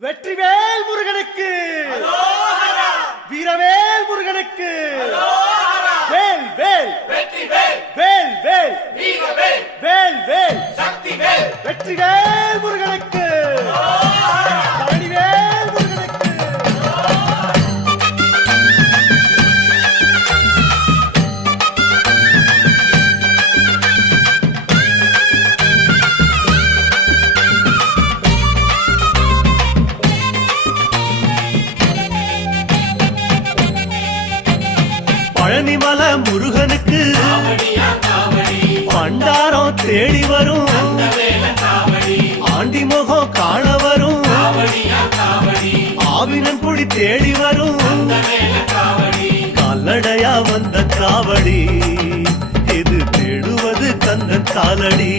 வெற்றிவேல் முருகனுக்கு, வீரவேல் முருகனுக்கு, வேல் வேல் வேல் வேல் வேல் வேல் வெற்றிவேல் முருகனுக்கு, பழனிவேல் முருகனுக்கு. பழனிமல முருகனுக்கு பண்டாரம் தேடி வரும், ஆண்டி முகம் காண வரும், ஆவினன் குடி தேடி வரும், கால்நடையா வந்த காவடி இது தேடுவது கந்தன் காலடி.